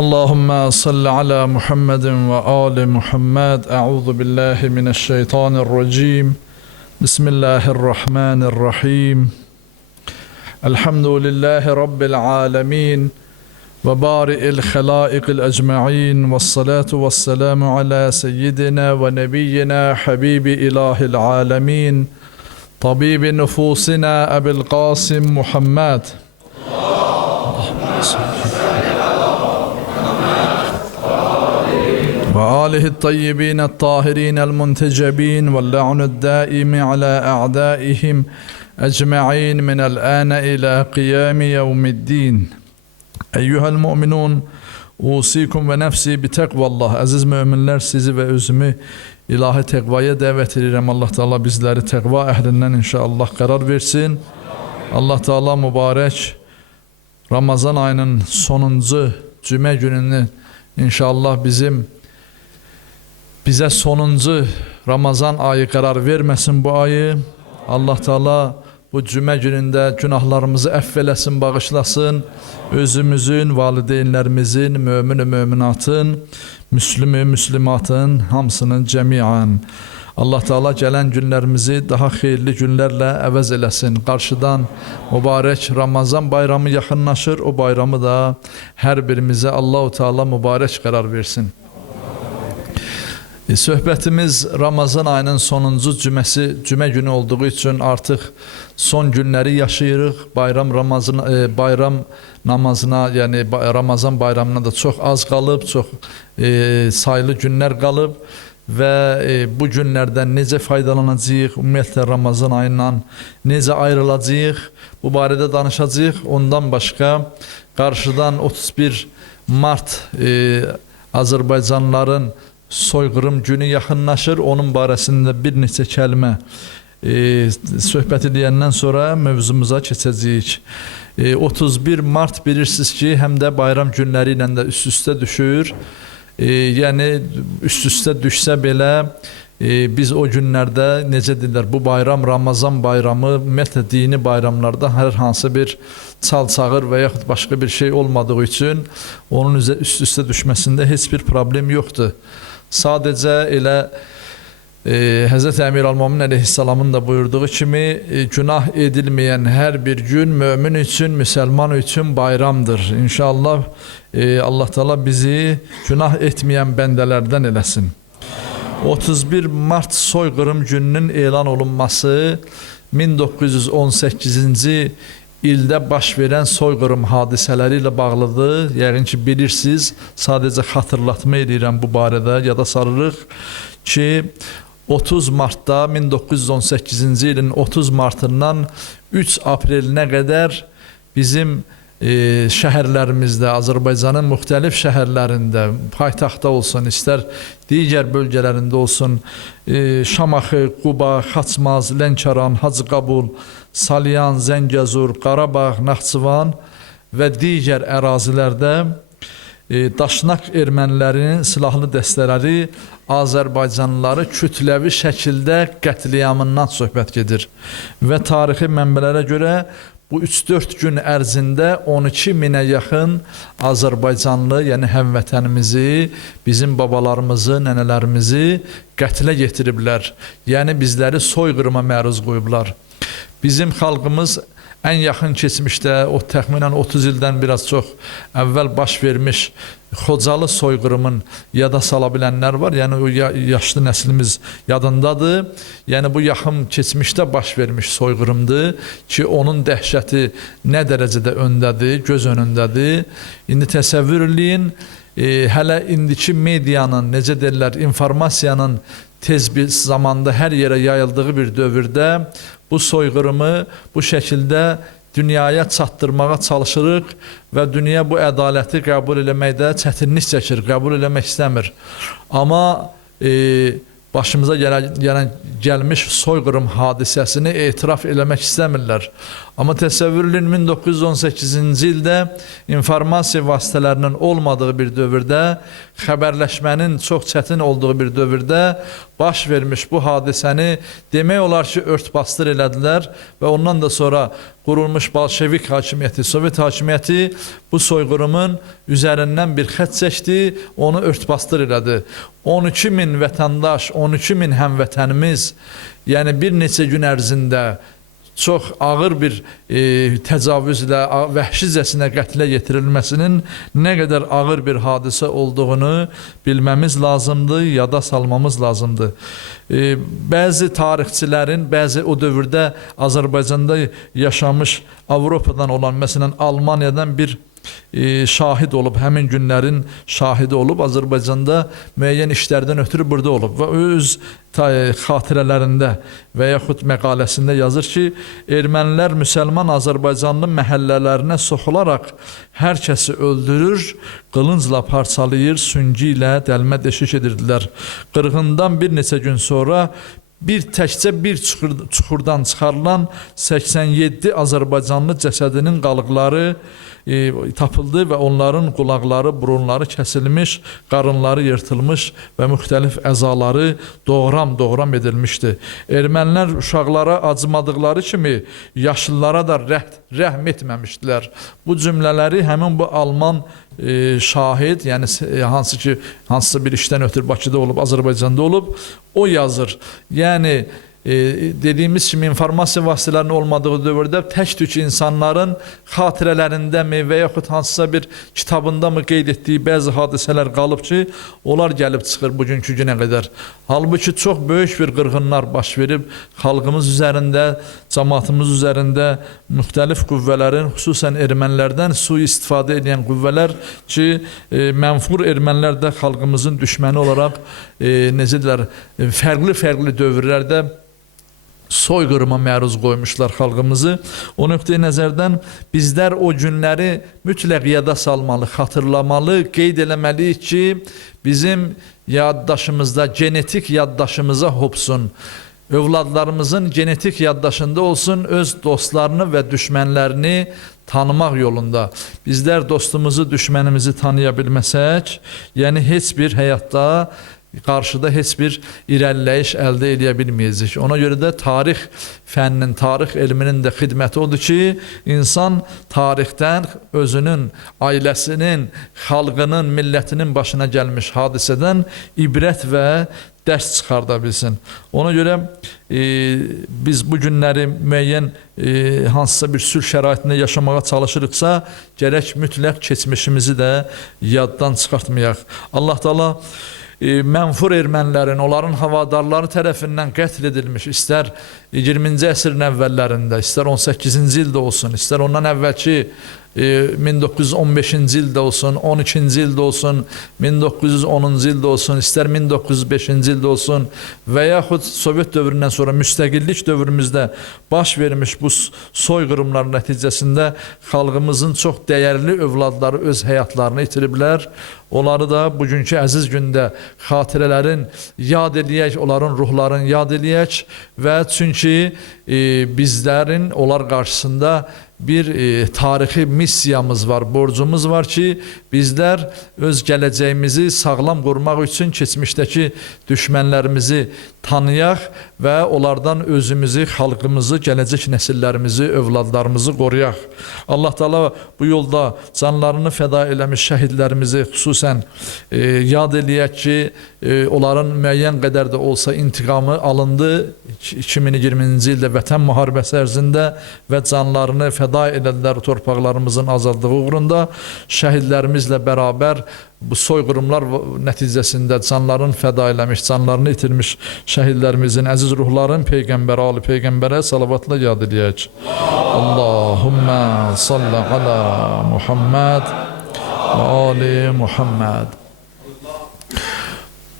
Allahümme salli ala Muhammedin ve ali Muhammed. Euzu billahi mineşşeytanirracim. Bismillahirrahmanirrahim. Elhamdülillahi Rabbil alemin. Ve bari'il halâikil ecma'in. Ve salatu ve selamu ala seyyidina ve nebiyyina habibi ilahil alemin. Tabibi nufusina Ebil Qasim Muhammed. وآله الطيبين الطاهرين المنتجبين واللعن الدائم على أعدائهم أجمعين من الآن إلى قيام يوم الدين. أيها المؤمنون أوصيكم ونفسي بتقوى الله. Aziz müminler, sizi ve özümü ilahi tekvaya davet ederim. Allah Teala bizleri tekva ehlinden inşallah karar versin. Allah Teala mübarek Ramazan ayının sonuncu cümle gününü inşallah bize sonuncu Ramazan ayı karar vermesin bu ayı. Allah Teala bu cümle gününde günahlarımızı affelesin, bağışlasın. Özümüzün, valideynlerimizin, mümin-i müminatın, müslümü müslümatın hamısının cemiyan. Allah Teala gelen günlerimizi daha hayırlı günlerle əvəz eləsin. Qarşıdan mübarek Ramazan bayramı yaxınlaşır. O bayramı da her birimize Allah-u Teala mübarek karar versin. Söhbətimiz Ramazan ayının sonuncu cümə günü olduğu için artıq son günləri yaşayırıq. Bayram namazına, yani Ramazan bayramına da çox az qalıb, çox sayılı günlər qalıb və bu günlərdən necə faydalanacağıq, ümumiyyətlə Ramazan ayından necə ayrılacağıq, bu barədə danışacağıq. Ondan başqa qarşıdan 31 Mart Azərbaycanlıların soyqırım günü yaxınlaşır. Onun barəsində bir neçə kəlmə söhbət edəndən sonra mövzumuza keçəcəyik. 31 Mart bilirsiniz ki, həm də bayram günləri ilə də üst-üstə düşür. Yəni üst-üstə düşsə belə biz o günlərdə necə deyirlər, bu bayram Ramazan bayramı ümumiyyətlə dini bayramlarda hər hansı bir çal-çağır və yaxud başqa bir şey olmadığı üçün onun üst-üstə düşməsində heç bir problem yoxdur. Sadəcə elə Hz. Əmir Al-Momin əleyhissalamın da buyurduğu kimi günah edilməyən hər bir gün mümin üçün, müsəlman üçün bayramdır. İnşallah Allah Teala bizi günah etməyən bəndələrdən eləsin. 31 Mart soyqırım gününün elan olunması 1918-ci ildə baş verən soyqırım hadisələri ilə bağlıdır. Yəqin ki bilirsiniz, sadəcə xatırlatma edirəm bu barədə, yada salırıq ki 30 Martda 1918-ci ilin 30 Martından 3 Aprelinə qədər bizim şəhərlərimizdə, Azərbaycanın müxtəlif şəhərlərində, paytaxtda olsun, istər digər bölgələrində olsun, Şamaxı, Quba, Xaçmaz, Lənkəran, Hacıqabul, Salyan, Zəngəzur, Qarabağ, Naxçıvan və digər ərazilərdə daşnaq ermənilərinin silahlı dəstələri Azərbaycanlıları kütləvi şəkildə qətliyamından söhbət gedir. Və tarixi mənbələrə görə bu 3-4 gün ərzində 12 minə yaxın Azərbaycanlı, yəni həmvətənimizi, bizim babalarımızı, nənələrimizi qətlə getiriblər. Yəni bizləri soyqırıma məruz qoyublar. Bizim xalqımız ən yaxın keçmişdə, o təxminən 30 ildən biraz çox əvvəl baş vermiş Xocalı soyqırımın yada sala bilənlər var. Yəni o yaşlı nəslimiz yadındadır. Yəni bu yaxın keçmişdə baş vermiş soyqırımdır ki, onun dəhşəti nə dərəcədə öndədir, göz önündədir. İndi təsəvvür eləyin, hələ indiki medianın, necə deyirlər, informasiyanın tez bir zamanda hər yerə yayıldığı bir dövrdə bu soyqırımı bu şəkildə dünyaya çatdırmağa çalışırıq və dünya bu ədaləti qəbul eləməkdə çətinlik çəkir, qəbul eləmək istəmir. Amma başımıza gəlmiş soyqırım hadisəsini etiraf eləmək istəmirlər. Amma təsəvvür edin, 1918-ci ildə informasiya vasitələrinin olmadığı bir dövrdə, xəbərləşmənin çox çətin olduğu bir dövrdə baş vermiş bu hadisəni demək olar ki, örtbasdır elədilər və ondan da sonra qurulmuş Bolşevik hakimiyyəti, Sovet hakimiyyəti bu soyqırımın üzərindən bir xətt çəkdi, onu örtbasdır elədi. 12 min vətəndaş, 12 min həmvətənimiz, yəni bir neçə gün ərzində çox ağır bir təcavüzlə, vəhşicəsinə qətlə yetirilməsinin nə qədər ağır bir hadisə olduğunu bilməmiz lazımdır, yada salmamız lazımdır. Bəzi tarixçilərin, bəzi o dövrdə Azərbaycanda yaşamış Avropadan olan, məsələn Almaniyadan bir şahid olub, həmin günlərin şahidi olub, Azərbaycanda müəyyən işlərdən ötürü burada olub və öz xatirələrində və yaxud məqaləsində yazır ki, ermənilər müsəlman Azərbaycanlı məhəllələrinə soxularaq hər kəsi öldürür, qılıncla parçalayır, süngü ilə dəlmə deşik edirdilər. Qırğından bir neçə gün sonra təkcə bir çuxurdan çıxarılan 87 Azərbaycanlı cəsədinin qalıqları tapıldı və onların qulaqları, burunları kəsilmiş, qarınları yırtılmış və müxtəlif əzaları doğram edilmişdi. Ermənilər uşaqlara acımadıqları kimi yaşlılara da rəhm etməmişdilər. Bu cümlələri həmin bu Alman şahid, yəni hansısa bir işdən ötürü Bakıda olub, Azərbaycanda olub, o yazır. Yəni dediyimiz kimi informasiya vasitələrinin olmadığı dövrdə tək-tük insanların xatirələrindəmi və yaxud hansısa bir kitabında mı qeyd etdiyi bəzi hadisələr qalıb ki, onlar gəlib çıxır bugünkü günə qədər. Halbuki çox böyük bir qırğınlar baş verib xalqımız üzərində, cəmaatımız üzərində müxtəlif qüvvələrin, xüsusən ermənilərdən sui-istifadə edən qüvvələr ki, mənfur ermənilər də xalqımızın düşməni olaraq necədirlər, fərqli dövrlərdə soyqırıma məruz qoymuşlar xalqımızı. O nöqteyi nəzərdən bizlər o günləri mütləq yada salmalı, xatırlamalı, qeyd eləməliyik ki, bizim yaddaşımızda, genetik yaddaşımıza hopsun. Övladlarımızın genetik yaddaşında olsun, öz dostlarını və düşmənlərini tanımaq yolunda. Bizlər dostumuzu, düşmənimizi tanıya bilməsək, yəni heç bir həyatda qarşıda heç bir irəliləyiş əldə edə bilməyəcək. Ona görə də tarix fənninin, tarix elminin də xidməti odur ki, insan tarixdən özünün, ailəsinin, xalqının, millətinin başına gəlmiş hadisədən ibrət və dərs çıxarda bilsin. Ona görə biz bu günləri müəyyən hansısa bir sülh şəraitində yaşamağa çalışırıqsa, gərək mütləq keçmişimizi də yaddan çıxartmayaq. Allah Taala mənfur ermənilərin, onların havadarları tərəfindən qətl edilmiş, istər 20-ci əsrin əvvəllərində, istər 18-ci ildə olsun, istər ondan əvvəlki 1915-ci ildə olsun, 12-ci ildə olsun, 1910-cu ildə olsun, istər 1905-ci ildə olsun və yaxud Sovet dövründən sonra müstəqillik dövrümüzdə baş vermiş bu soyqırımlar nəticəsində xalqımızın çox dəyərli övladları öz həyatlarını itiriblər. Onları da bugünkü əziz gündə xatirələrin yad eləyək, onların ruhlarını yad eləyək və çünki bizlərin onlar qarşısında bir tarixi missiyamız var, borcumuz var ki, bizlər öz gələcəyimizi sağlam qorumaq üçün keçmişdəki düşmənlərimizi tanıyaq və onlardan özümüzü, xalqımızı, gələcək nəsillərimizi, övladlarımızı qoruyaq. Allah Taala bu yolda canlarını fəda eləmiş şəhidlərimizi xüsusən yad eləyək ki, onların müəyyən qədər də olsa intiqamı alındı 2020-ci ildə Vətən müharibəsi ərzində və canlarını fəda edənlər torpaqlarımızın azadlığı uğrunda şəhidlərimizlə bərabər bu soyqırımlar nəticəsində canlarını fəda eləmiş, canlarını itirmiş şəhidlərimizin əziz ruhların Peyğəmbərə, Ali Peyğəmbərə salavatla yad eləyək. Allahümmə salli ala Muhammed və Ali Muhammed.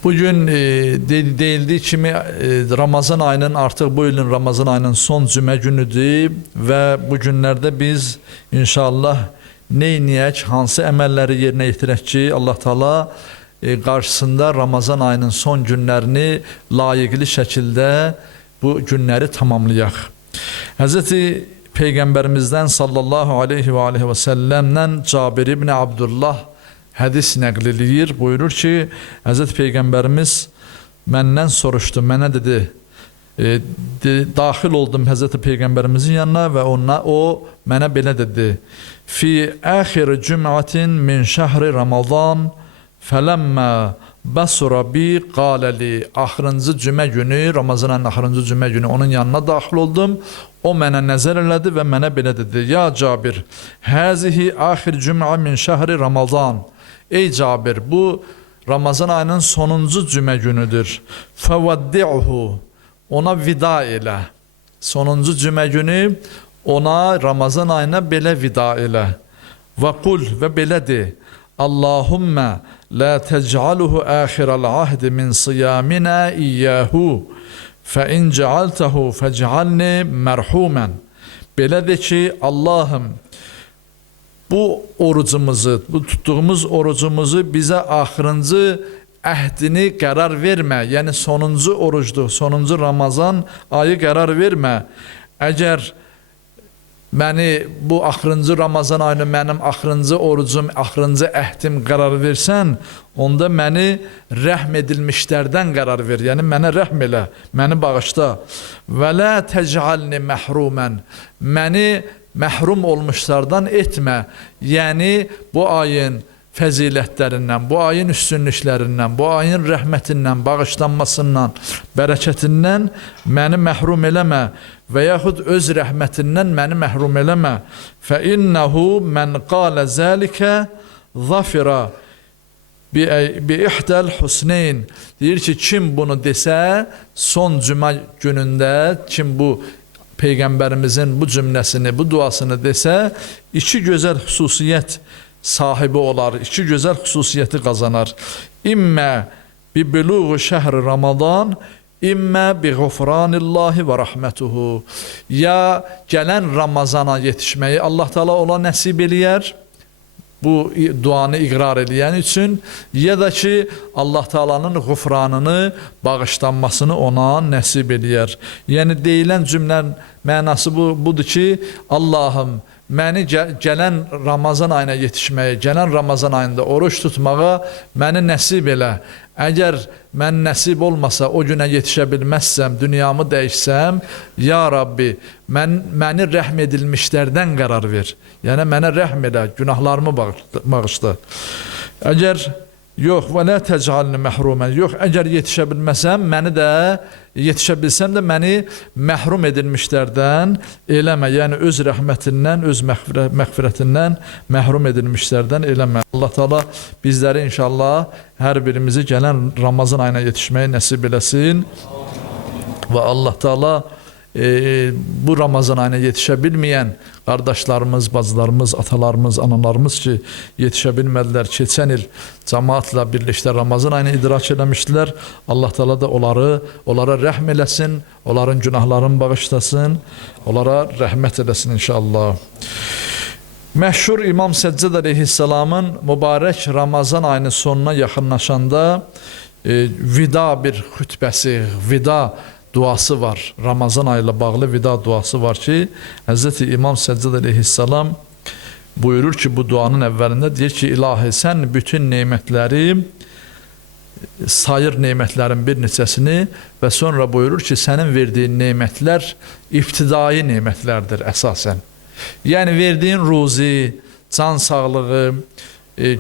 Bugün deyildiği kimi Ramazan ayının artıq bu ilin Ramazan ayının son cümə günüdür və bu günlərdə biz inşallah neyniyək, hansı əməlləri yerinə yetirək ki, Allah Taala qarşısında Ramazan ayının son günlərini layiqli şəkildə bu günləri tamamlayaq. Həzrəti Peyğəmbərimizdən sallallahu aleyhi və səlləmdən Cabir ibn Abdullah hədis nəql eləyir, buyurur ki, Həzrət Peyğəmbərimiz məndən soruşdu, mənə dedi, daxil oldum Həzrəti Peyğəmbərimizin yanına və o mənə belə dedi: "Fi axir cüm'atin min şəhri Ramazan fələmmə basura bi qalali." Axırıncı cümə günü, Ramazanın axırıncı cümə günü onun yanına daxil oldum. O mənə nəzər elədi və mənə belə dedi: "Ya Cabir, həzihi axir cüm'a min şəhri Ramazan." Ey Cabir, bu Ramazan ayının sonuncu cümə günüdür. Fəvəddi'uhu, ona vida elə. Sonuncu cümə günü ona Ramazan ayına belə vida elə. Və qul, və belə de: Allahümmə la tec'aluhu axiral ahdi min siyamina iyyahu fe in cealtehu fec'alni merhumen. Belə de ki, Allahım, bu orucumuzu, bu tuttuğumuz orucumuzu bizə axırıncı əhdini qərar vermə. Yəni sonuncu orucdur, sonuncu Ramazan ayı qərar vermə. Əgər məni bu axırıncı Ramazan ayını mənim axırıncı orucum, axırıncı əhdim qərar versən, onda məni rəhm edilmişlərdən qərar ver. Yəni mənə rəhm elə, məni bağışla. Və la tec'alni məhrumən, məni məhrum olmuşlardan etmə. Yəni bu ayın fəzilətlərindən, bu ayın üstünlüklərindən, bu ayın rəhmətindən, bağışlanmasından, bərəkətindən məni məhrum eləmə və yaxud öz rəhmətindən məni məhrum eləmə. Fə innehu mən qalə zəlikə zafira bi ihdəl husneyn. Deyir ki, kim bunu desə, son cümə günündə, kim bu Peyğəmbərimizin bu cümləsini, bu duasını desə, iki gözəl xüsusiyyət sahibi olar, iki gözəl xüsusiyyəti qazanar. İmmə bi buluğu şəhri Ramazan, İmmə bi ğufranillahi və rəhmətuhu. Ya gələn Ramazana yetişməyi Allah Teala ona nəsib eləyər, bu duanı iqrar eləyən üçün, ya da ki Allah Teala'nın ğufranını, bağışlanmasını ona nəsib eləyər. Yəni deyilən cümlənin mənası budur ki, Allahım, məni gələn Ramazan ayına yetişməyə, gələn Ramazan ayında oruç tutmağa məni nəsib elə. Əgər mən nəsib olmasa, o günə yetişə bilməzsəm, dünyamı dəyişsəm, ya Rabbi, məni rəhm edilmişlərdən qərar ver. Yəni mənə rəhm elə, günahlarımı bağışla. Əgər yox, və lə təc'alni məhrumən, yox, əgər yetişə bilməsəm, məni də, yetişə bilsəm də məni məhrum edilmişlərdən eləmə. Yəni öz rəhmətindən, öz məğfirətindən məhrum edilmişlərdən eləmə. Allah Teala bizləri inşallah hər birimizi gələn Ramazan ayına yetişməyi nəsib eləsin. Və Allah Teala bu Ramazan ayına yetişə bilməyən qardaşlarımız, bacılarımız, atalarımız, analarımız ki, yetişə bilmədilər. Keçən il cəmaatla birlikdə Ramazan ayını idrak eləmişdilər. Allah Teala da onlara rəhm eləsin, onların günahlarını bağışlasın, onlara rəhmət eləsin inşallah. Məşhur İmam Səccad əleyhissalamın mübarək Ramazan ayının sonuna yaxınlaşanda vida bir xütbəsi, vida duası var. Ramazan ayı ilə bağlı vida duası var ki, Həzrəti İmam Səccad əleyhissalam buyurur ki, bu duanın əvvəlində deyir ki, ilahi, sən bütün nemətləri sayır, nemətlərin bir neçəsini və sonra buyurur ki, sənin verdiyin nemətlər ibtidai nemətlərdir əsasən. Yəni verdiyin ruzi, can sağlığı,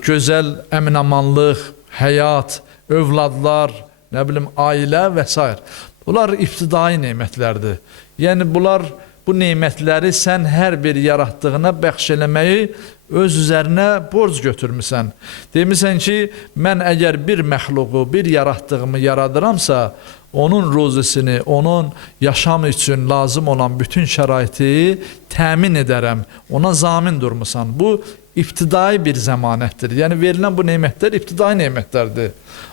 gözəl əminamanlıq, həyat, övladlar, nə bilim, ailə və s. Bunlar ibtidai nemətlərdir. Yəni bunlar, bu nemətləri sən hər bir yaratdığına bəxş eləməyi öz üzərinə borc götürmüsən. Demirsən ki, mən əgər bir məxluqu, bir yaratdığımı yaradıramsa, onun ruzisini, onun yaşam üçün lazım olan bütün şəraiti təmin edərəm, ona zamin durmusan. Bu ibtidai bir zəmanətdir. Yəni verilən bu nemətlər ibtidai nemətlərdir.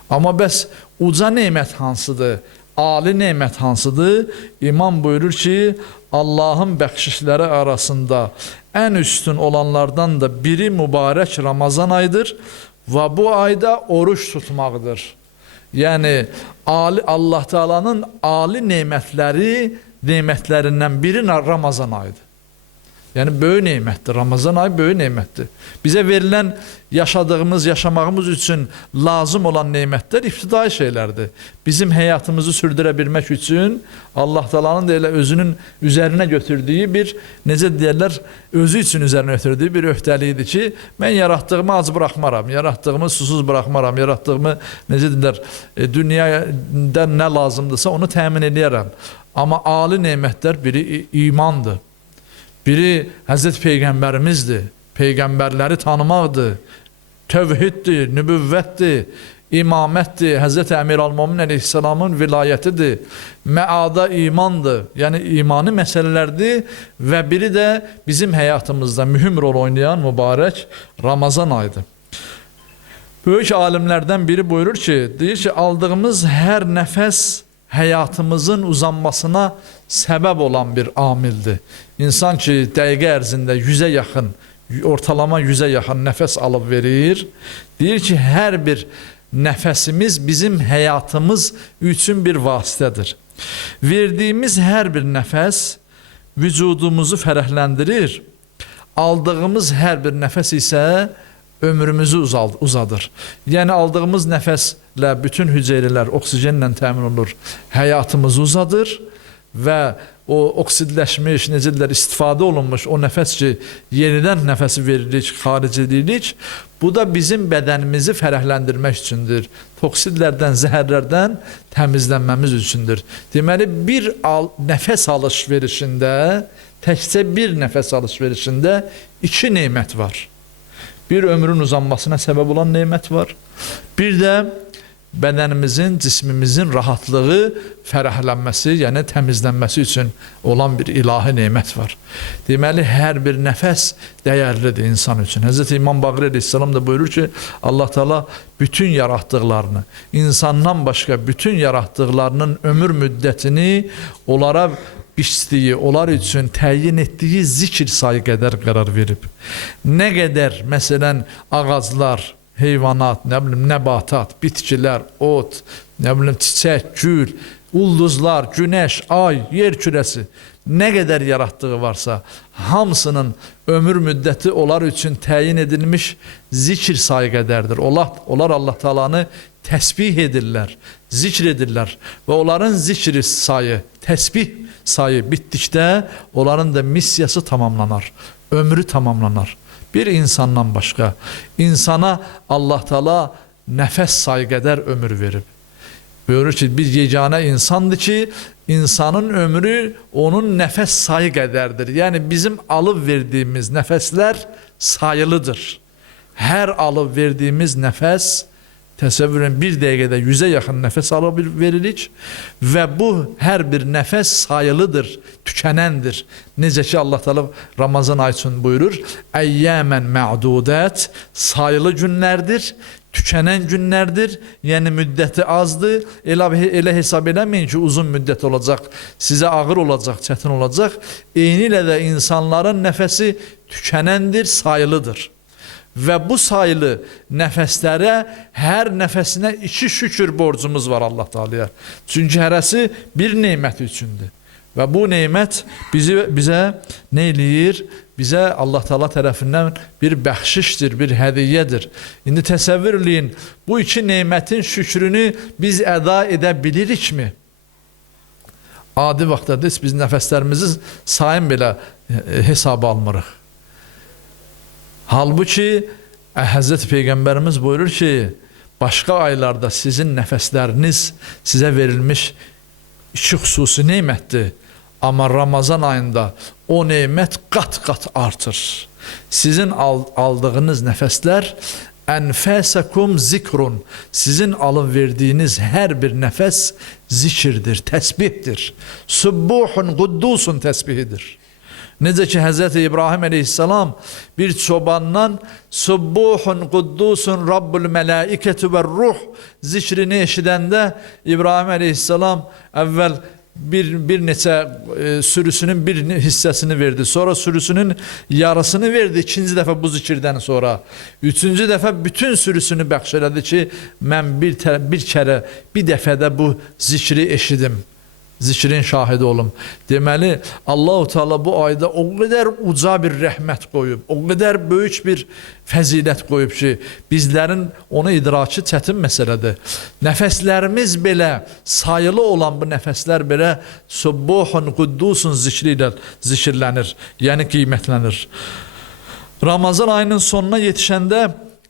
Amma bəs uca nemət hansıdır? Ali nemət hansıdır? İmam buyurur ki, Allahın bəxşişləri arasında ən üstün olanlardan da biri mübarək Ramazan ayıdır və bu ayda oruç tutmaqdır. Yəni Allah Teala'nın ali nemətlərindən biri Ramazan ayıdır. Yəni böyük nemətdir. Ramazan ayı böyük nemətdir. Bizə verilən yaşadığımız, yaşamağımız üçün lazım olan nemətlər ibtidai şeylərdir. Bizim həyatımızı sürdürə bilmək üçün Allah Taala'nın da elə özünün üzərinə götürdüyü bir, necə deyirlər, özü üçün üzərinə götürdüyü bir öhdəlikdir ki, mən yaratdığımı ac buraxmaram, yaratdığımı susuz buraxmaram, yaratdığımı, necə deyirlər, dünyada nə lazımdırsa onu təmin edərəm. Amma ali nemətlər biri imandır. Biri Həzrət Peyğəmbərimizdir. Peyğəmbərləri tanımaqdır. Tövhiddir, nübüvvətdir, imamətdir. Həzrət Əmir Al-Momin Əleyhisselamın vilayətidir. Məada imandır. Yəni imani məsələlərdir və biri də bizim həyatımızda mühüm rol oynayan mübarək Ramazan ayıdır. Böyük alimlərdən biri buyurur ki, deyir ki, aldığımız hər nəfəs həyatımızın uzanmasına səbəb olan bir amildir. İnsan ki, dəqiqə ərzində 100-ə yaxın, ortalama 100-ə yaxın nəfəs alıb verir. Deyir ki, hər bir nəfəsimiz bizim həyatımız üçün bir vasitədir. Verdiyimiz hər bir nəfəs vücudumuzu fərəhləndirir. Aldığımız hər bir nəfəs isə ömrümüzü uzadır. Yəni aldığımız nəfəslə bütün hüceyrələr oksigenlə təmin olur, həyatımızı uzadır və o oksidləşmiş, necədirlər, istifadə olunmuş o nəfəs ki, yenidən nəfəsi veririk, xaric edirik, bu da bizim bədənimizi fərəhləndirmək üçündür. Toksidlərdən, zəhərlərdən təmizlənməmiz üçündür. Deməli, bir nəfəs alış-verişində, təkcə bir nəfəs alış-verişində 2 nemət var. Bir ömrün uzanmasına səbəb olan nemət var. Bir də bədənimizin, cismimizin rahatlığı, fərəhlənməsi, yəni təmizlənməsi üçün olan bir ilahi nemət var. Deməli, hər bir nəfəs dəyərlidir insan üçün. Hz. İmam Baqir Əleyhisselam da buyurur ki, Allah Teala bütün yaratdıqlarını, insandan başqa bütün yaratdıqlarının ömür müddətini onlara biçdiyi, onlar üçün təyin etdiyi zikr sayı qədər qərar verib. Nə qədər, məsələn, ağaclar, heyvanat, nə bilim, nəbatat, bitkilər, ot, nə bilim, çiçək, gül, ulduzlar, günəş, ay, yer kürəsi, nə qədər yaratdığı varsa, hamısının ömür müddəti onlar üçün təyin edilmiş zikr sayı qədərdir. Onlar Allah Taala'nı təsbih edirlər, zikr edirlər və onların zikri sayı, təsbih sayı bitdikdə onların da missiyası tamamlanar, ömrü tamamlanar. Bir insandan başqa insana Allah Teala nəfəs sayı qədər ömür verib. Buyurur ki, bir yeganə insandır ki, insanın ömrü onun nəfəs sayı qədərdir. Yəni bizim alıb verdiyimiz nəfəslər sayılıdır. Hər alıb verdiyimiz nəfəs, təsəvvürün bir dəqiqədə 100-ə yaxın nəfəs alıb veririk və bu hər bir nəfəs sayılıdır, tükənəndir. Necə ki Allah Teala Ramazan ayı üçün buyurur, əyyəmən mə'dudət, sayılı günlərdir, tükənən günlərdir, yəni müddəti azdır. Elə hesab eləməyin ki, uzun müddət olacaq, sizə ağır olacaq, çətin olacaq. Eyni ilə də insanların nəfəsi tükənəndir, sayılıdır. Və bu sayılı nəfəslərə, hər nəfəsinə 2 şükür borcumuz var Allah Teala'ya. Çünki hərəsi bir nemət üçündür. Və bu nemət bizə nə eləyir? Bizə Allah Teala tərəfindən bir bəxşişdir, bir hədiyyədir. İndi təsəvvür eləyin, bu 2 nemətin şükrünü biz əda edə bilirikmi? Adi vaxtda biz nəfəslərimizi sayın belə hesaba almırıq. Halbuki Həzrət Peyğəmbərimiz buyurur ki, başqa aylarda sizin nəfəsləriniz sizə verilmiş 2 xüsusi nemətdir. Amma Ramazan ayında o nemət qat-qat artır. Sizin aldığınız nəfəslər ənfəsəkum zikrun. Sizin alıb verdiyiniz hər bir nəfəs zikirdir, təsbihdir. Subbuhun quddusun təsbihidir. Necə ki Həzrət İbrahim Əleyhisselam bir çobandan Subbuhun quddusun Rabbul mələikətü və ruh zikrini eşidəndə İbrahim Əleyhisselam əvvəl bir neçə sürüsünün bir hissəsini verdi. Sonra sürüsünün yarısını verdi 2-ci dəfə bu zikirdən sonra. 3-cü dəfə bütün sürüsünü bəxş elədi ki, mən bir kərə, bir dəfədə bu zikri eşidim. zikrin şahidi olum. Deməli, Allah-u Teala bu ayda o qədər uca bir rəhmət qoyub, o qədər böyük bir fəzilət qoyub ki, bizlərin onu idraki çətin məsələdir. Nəfəslərimiz belə, sayılı olan bu nəfəslər belə Subbuhun, Quddusun zikri ilə zikirlənir, yəni qiymətlənir. Ramazan ayının sonuna yetişəndə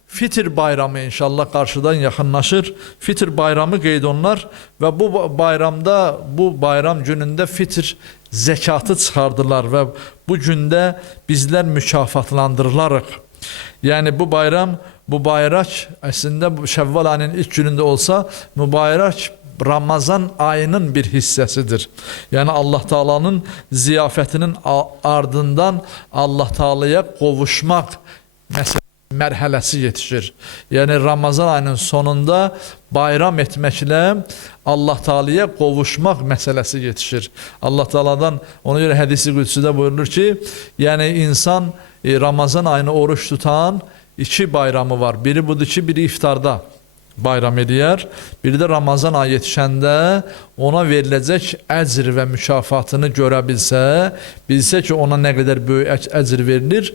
Fitr bayramı inşallah qarşıdan yaxınlaşır. Fitr bayramı qeyd olunar və bu bayramda, bu bayram günündə fitr zəkatı çıxardılar və bu gündə bizlər mükafatlandırılarıq. Yəni bu bayram, bu bayrak əslində bu Şəvval ayının ilk günündə olsa, mübarək Ramazan ayının bir hissəsidir. Yəni Allah Taala'nın ziyafətinin ardından Allah Taala'ya qovuşmaq mərhələsi yetişir. Yəni Ramazan ayının sonunda bayram etməklə Allah Taala'ya qovuşmaq məsələsi yetişir. Allah Taala'dan ona görə hədis-i qüdsüdə buyurulur ki, yəni insan Ramazan ayını oruç tutan iki bayramı var. Biri budur ki, biri iftarda bayram edər. Biri də Ramazan ayı yetişəndə ona veriləcək əcr və mükafatını görə bilsə ki, ona nə qədər böyük əcr verilir,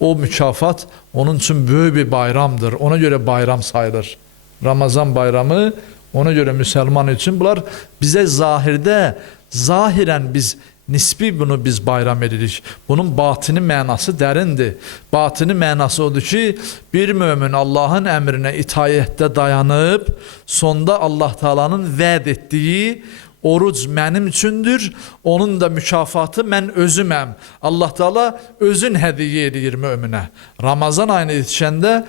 o mükafat onun üçün böyük bir bayramdır. Ona görə bayram sayılır. Ramazan bayramı ona görə müsəlman üçün bunlar bizə zahirən biz nisbi bunu biz bayram edirik. Bunun batini mənası dərindir. Batini mənası odur ki, bir mömin Allahın əmrinə itaətdə dayanıb, sonda Allah Taala'nın vəd etdiyi oruc mənim üçündür, onun da mükafatı mən özüməm. Allah Taala özün hədiyyə edir möminə. Ramazan ayına yetişəndə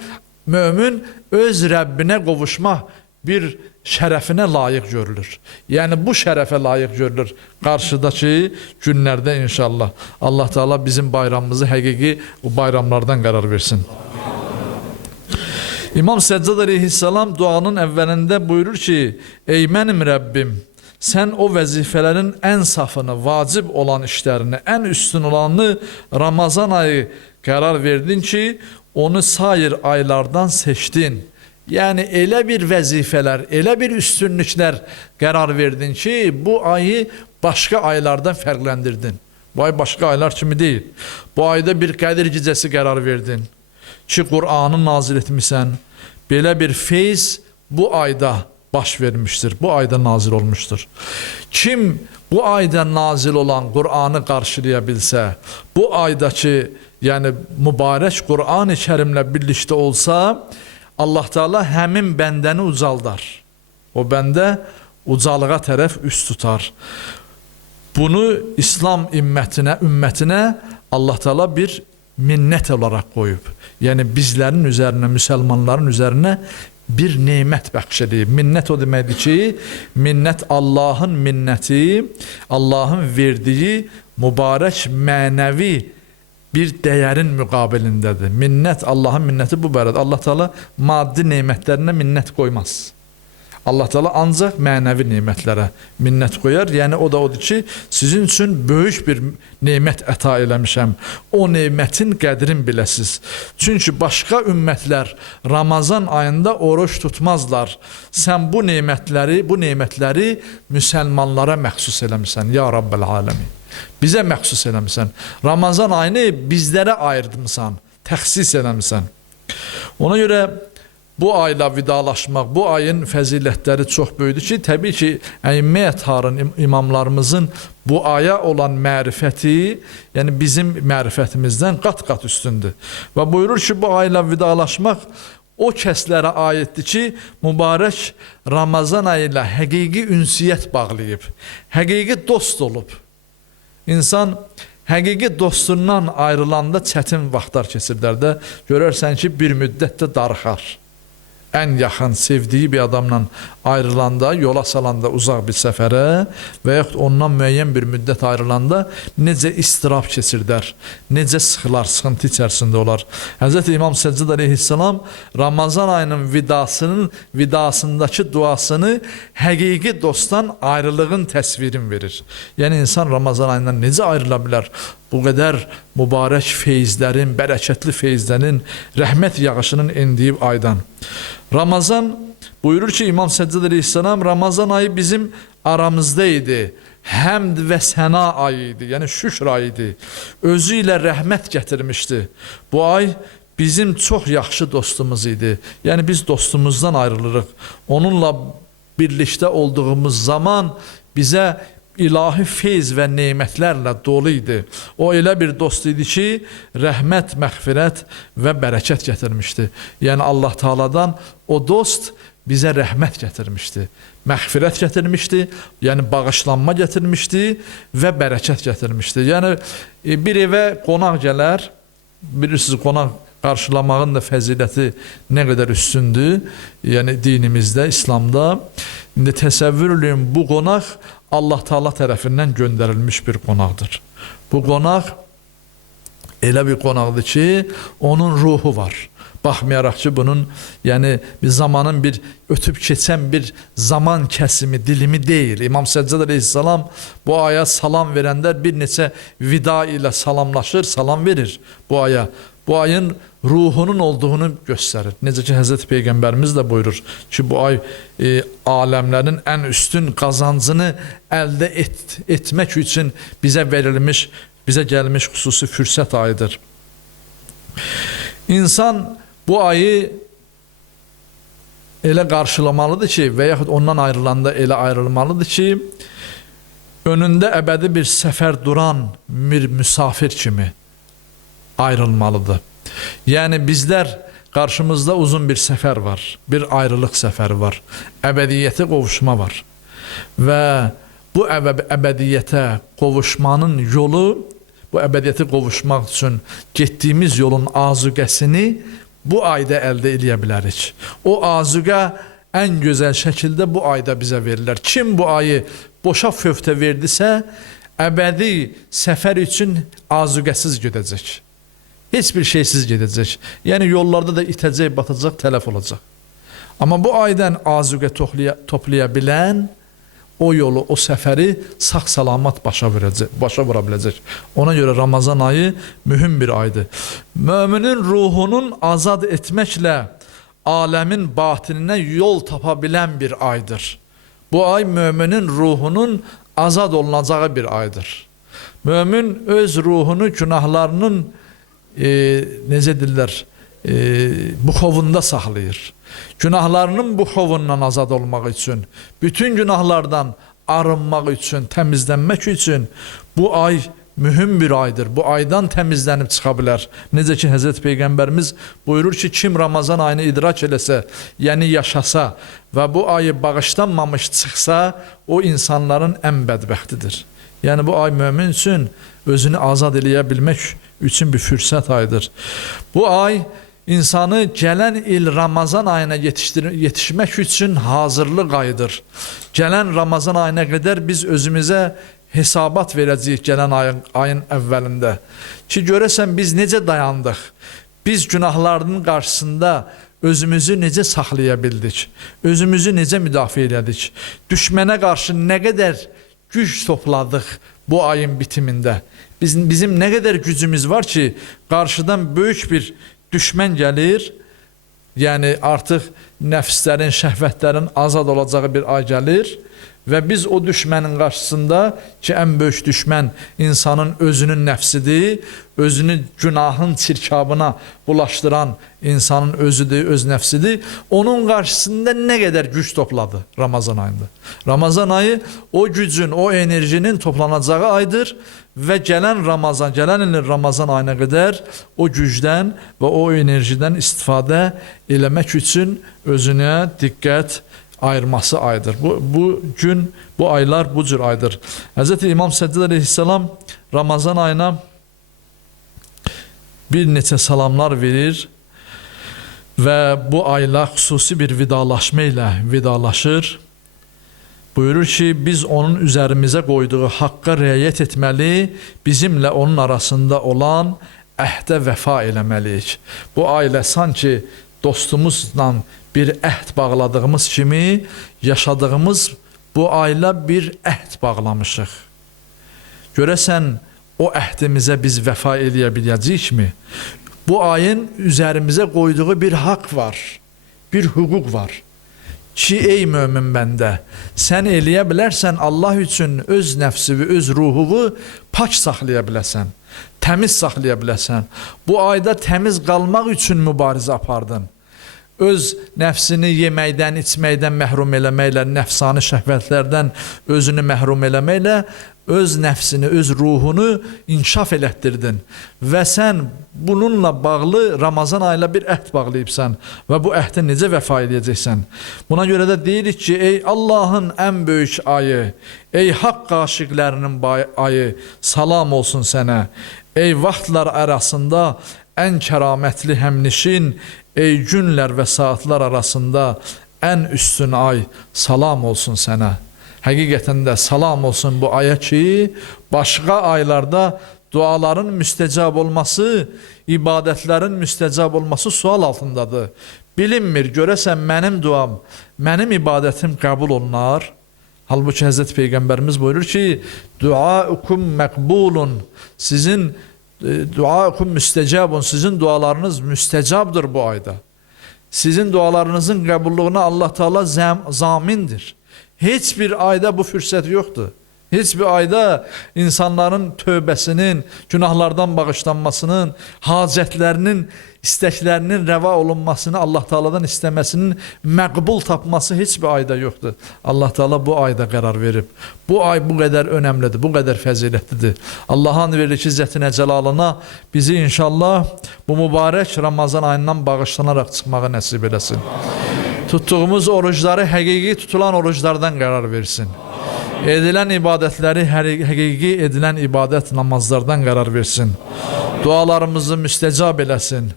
mömin öz Rəbbinə qovuşma bir şərəfinə layiq görülür. Yəni bu şərəfə layiq görülür qarşıdakı günlərdə inşallah. Allah Taala bizim bayramımızı həqiqi o bayramlardan qərar versin. İmam Səccad əleyhissalam duanın əvvəlində buyurur ki, ey mənim Rəbbim, sən o vəzifələrin ən safını, vacib olan işlərini, ən üstün olanını Ramazan ayı qərar verdin ki, onu sair aylardan seçdin. Yəni elə bir vəzifələr, elə bir üstünlüklər qərar verdin ki, bu ayı başqa aylardan fərqləndirdin. Bu ay başqa aylar kimi deyil. Bu ayda bir Qədir gecəsi qərar verdin ki, Qur'anı nazil etmisən. Belə bir feyz bu ayda baş vermiştir. Bu ayda nazil olmuştur. Kim bu ayda nazil olan Qur'anı qarşılaya bilsə, bu aydakı, yəni mübarək Qur'an-ı Kərimlə birlikdə olsa, Allah Teala həmin bəndəni ucaldar. O bəndə ucalığa tərəf üst tutar. Bunu İslam ümmətinə Allah Teala bir minnət olaraq qoyub. Yəni bizlərin üzərinə, müsəlmanların üzərinə bir nemət bəxş edib. Minnət o deməkdir ki, minnət Allahın minnəti, Allahın verdiyi mübarək mənəvi bir dəyərin müqabilindədir. Minnət, Allahın minnəti bu barədə. Allah Teala maddi nemətlərinə minnət qoymaz. Allah Teala ancaq mənəvi nemətlərə minnət qoyar. Yəni o da odur ki, sizin üçün böyük bir nemət əta eləmişəm. O nemətin qədrini biləsiz. Çünki başqa ümmətlər Ramazan ayında oruç tutmazlar. Sən bu nemətləri müsəlmanlara məxsus eləmisən, ya Rabbəl aləmin. Bizə məxsus eləmisən. Ramazan ayını bizlərə ayırdımsan, təxsis eləmisən. Ona görə bu ayla vidalaşmaq, bu ayın fəzilətləri çox böyüdür ki, təbii ki, əimmə-tarın imamlarımızın bu aya olan mərifəti, yəni bizim mərifətimizdən qat-qat üstündür. Və buyurur ki, bu ayla vidalaşmaq o kəslərə aiddir ki, mübarək Ramazan ayı ilə həqiqi ünsiyyət bağlayıb, həqiqi dost olub. İnsan həqiqi dostundan ayrılanda çətin vaxtlar keçirlər də, görərsən ki, bir müddətdə darıxar. Ən yaxın, sevdiyi bir adamla ayrılanda, yola salanda uzaq bir səfərə və yaxud ondan müəyyən bir müddət ayrılanda necə istirab keçirdər, necə sıxılar, sıxıntı içərisində olar. Hz. İmam Səccad əleyhissalam Ramazan ayının vidasındakı duasını həqiqi dostdan ayrılığın təsvirini verir. Yəni insan Ramazan ayından necə ayrıla bilər? Bu qədər mübarək feyizlərin, bərəkətli feyizlərin, rəhmət yağışının indiyi aydan. Ramazan, buyurur ki İmam Səccad əleyhissalam, Ramazan ayı bizim aramızda idi. həmd və səna ayı idi, yəni şükr ayı idi. Özü ilə rəhmət gətirmişdi. Bu ay bizim çox yaxşı dostumuz idi. Yəni biz dostumuzdan ayrılırıq. Onunla birlikdə olduğumuz zaman bizə ilahi feyz və nemətlərlə dolu idi. O elə bir dost idi ki, rəhmət, məğfirət və bərəkət gətirmişdi. Yəni Allah Taala'dan o dost bizə rəhmət gətirmişdi, məğfirət gətirmişdi, yəni bağışlanma gətirmişdi və bərəkət gətirmişdi. Yəni bir evə qonaq gələr, bilirsiniz qonaq qarşılamağın da fəziləti nə qədər üstündür, yəni dinimizdə, İslamda. İndi təsəvvür edin, bu qonaq Allah Taala tərəfindən göndərilmiş bir qonaqdır. Bu qonaq elə bir qonaqdır ki, onun ruhu var. Baxmayaraq ki, bunun yəni bir zamanın bir ötüb keçən bir zaman kəsimi, dilimi deyil. İmam Səccad əleyhissalam bu aya salam verəndə bir neçə vida ilə salamlaşır, salam verir bu aya. Bu ayın ruhunun olduğunu göstərir. Necə ki, Həzrəti Peyğəmbərimiz də buyurur ki, bu ay aləmlərin ən üstün qazancını əldə etmək üçün bizə verilmiş, bizə gəlmiş xüsusi fürsət ayıdır. İnsan bu ayı elə qarşılamalıdır ki, və yaxud ondan ayrılanda elə ayrılmalıdır ki, önündə əbədi bir səfər duran bir müsafir kimi ayrılmalıdır. Yəni bizlər qarşımızda uzun bir səfər var, bir ayrılıq səfəri var, əbədiyyətə qovuşma var və bu əbədiyyətə qovuşmanın yolu, bu əbədiyyətə qovuşmaq üçün getdiyimiz yolun azuqəsini bu ayda əldə edə bilərik. O azuqə ən gözəl şəkildə bu ayda bizə verilir. Kim bu ayı boşa fövtə verdisə, əbədi səfər üçün azuqəsiz gedəcək. Heç bir şeysiz gedəcək. Yəni yollarda da itəcək, batacaq, tələf olacaq. Amma bu aydan azuqə toplaya bilən o yolu, o səfəri sağ-salamat başa vura biləcək. Ona görə Ramazan ayı mühüm bir aydır. Möminin ruhunun azad etməklə aləmin batininə yol tapa bilən bir aydır. Bu ay möminin ruhunun azad olunacağı bir aydır. Mömin öz ruhunu günahlarının necə deyirlər, buxovunda saxlayır. Günahlarının buxovundan azad olmaq üçün, bütün günahlardan arınmaq üçün, təmizlənmək üçün bu ay mühüm bir aydır. Bu aydan təmizlənib çıxa bilər. Necə ki, Həzrəti Peyğəmbərimiz buyurur ki, kim Ramazan ayını idrak eləsə, yəni yaşasa və bu ayı bağışlanmamış çıxsa, o insanların ən bədbəxtidir. Yəni bu ay mömin üçün özünü azad eləyə bilmək üçün bir fürsət ayıdır. Bu ay insanı gələn il Ramazan ayına yetişmək üçün hazırlıq ayıdır. Gələn Ramazan ayına qədər biz özümüzə hesabat verəcəyik gələn ayın əvvəlində. Ki, görəsən biz necə dayandıq? Biz günahlarının qarşısında özümüzü necə saxlaya bildik? Özümüzü necə müdafiə elədik? Düşmənə qarşı nə qədər güc topladıq bu ayın bitimində? Bizim nə qədər gücümüz var ki, qarşıdan böyük bir düşmən gəlir, yəni artıq nəfslərin, şəhvətlərin azad olacağı bir ay gəlir və biz o düşmənin qarşısında ki, ən böyük düşmən insanın özünün nəfsidir, özünü günahın çirkabına bulaşdıran insanın özüdür, öz nəfsidir. Onun qarşısında nə qədər güc topladı Ramazan ayında. Ramazan ayı o gücün, o enerjinin toplanacağı aydır və gələn ilin Ramazan ayına qədər o gücdən və o enerjidən istifadə eləmək üçün özünə diqqət ayırması aydır. Bu gün, bu aylar bu cür aydır. Həzrəti İmam Səccad əleyhissalam Ramazan ayına bir neçə salamlar verir və bu ayla xüsusi bir vidalaşma ilə vidalaşır. Buyurur ki, biz onun üzərimizə qoyduğu haqqa riayət etməli, bizimlə onun arasında olan əhdə vəfa eləməliyik. Bu ayla sanki dostumuzla bir əhd bağladığımız kimi yaşadığımız bu ayla bir əhd bağlamışıq. Görəsən, o əhdimizə biz vəfa eləyə biləcəyikmi? Bu ayın üzərimizə qoyduğu bir haqq var, bir hüquq var. ki ey mömin bəndə, sən eləyə bilərsən Allah üçün öz nəfsini, öz ruhunu pak saxlaya biləsən, təmiz saxlaya biləsən. Bu ayda təmiz qalmaq üçün mübarizə apardın. Öz nəfsini yeməkdən, içməkdən məhrum eləməklə, nəfsani şəhvətlərdən özünü məhrum eləməklə, öz nəfsini, öz ruhunu inkişaf elətdirdin. Və sən bununla bağlı Ramazan ayıyla bir əhd bağlayıbsan və bu əhdə necə vəfa edəcəksən? Buna görə də deyirik ki, ey Allahın ən böyük ayı, ey haqq aşiqlərinin ayı, salam olsun sənə. Ey vaxtlar arasında ən kəramətli həmnişin, ey günlər və saatlar arasında ən üstün ay, salam olsun sənə. Həqiqətən də salam olsun bu aya ki, başqa aylarda duaların müstəcab olması, ibadətlərin müstəcab olması sual altındadır. Bilinmir, görəsən mənim duam, mənim ibadətim qəbul olunar. Halbuki Həzrət Peyğəmbərimiz buyurur ki, duaukum məqbulun, sizin duaukum müstəcabun, sizin dualarınız müstəcabdır bu ayda. Sizin dualarınızın qəbulluğuna Allah Teala zamindir. Heç bir ayda bu fürsət yoxdur. Heç bir ayda insanların tövbəsinin, günahlardan bağışlanmasının, hacətlərinin, istəklərinin rəva olunmasını, Allah Teala'dan istəməsinin məqbul tapması heç bir ayda yoxdur. Allah Teala bu ayda qərar verib. Bu ay bu qədər önəmlidir, bu qədər fəzilətlidir. Allah'ın verir ki, İzzətinə, Cəlalına bizi inşallah bu mübarək Ramazan ayından bağışlanarak çıxmağı nəsib eləsin. Tuttuğumuz oruçları həqiqi tutulan oruçlardan qərar versin. Edilən ibadətləri həqiqi edilən ibadət namazlardan qərar versin. Dualarımızı müstəcab eləsin.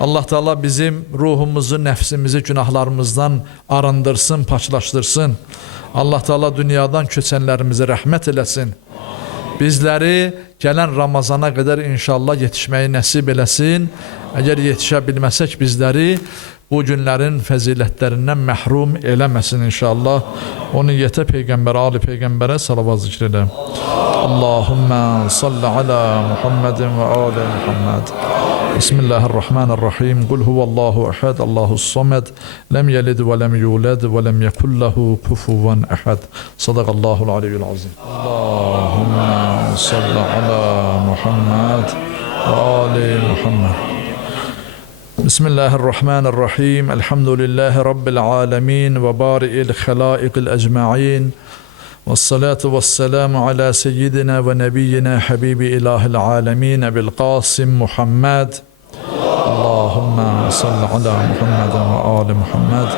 Allah Teala bizim ruhumuzu, nəfsimizi günahlarımızdan arındırsın, paçlaşdırsın. Allah Teala dünyadan köçənlərimizi rəhmət eləsin. Bizləri gələn Ramazana qədər inşallah yetişməyi nəsib eləsin. Əgər yetişə bilməsək bizləri bu günlərin fəzilətlərindən məhrum eləməsin inşallah. O niyyətə Peyğəmbərə, Ali Peyğəmbərə salavat zikr elə. Allahümmə salli ala Muhammedin və ali Muhammed. Bismillahirrahmanirrahim. Qul huvallahu əhəd, Allahus samed, ləm yəlid və ləm yulad və ləm yəkullahu kufuvan əhəd. Sadaqallahul aliyyul azim. Allahümmə salli ala Muhammed və ali Muhammed. Bismillahirrahmanirrahim. Elhamdülillahi Rabbil alemin ve bari'il khalaikil ecma'in. Vessalatu vesselamu ala seyyidina ve nebiyyina habibi ilahil alemin Ebil Qasim Muhammed. Allahümme salli ala Muhammedin ve ali Muhammed.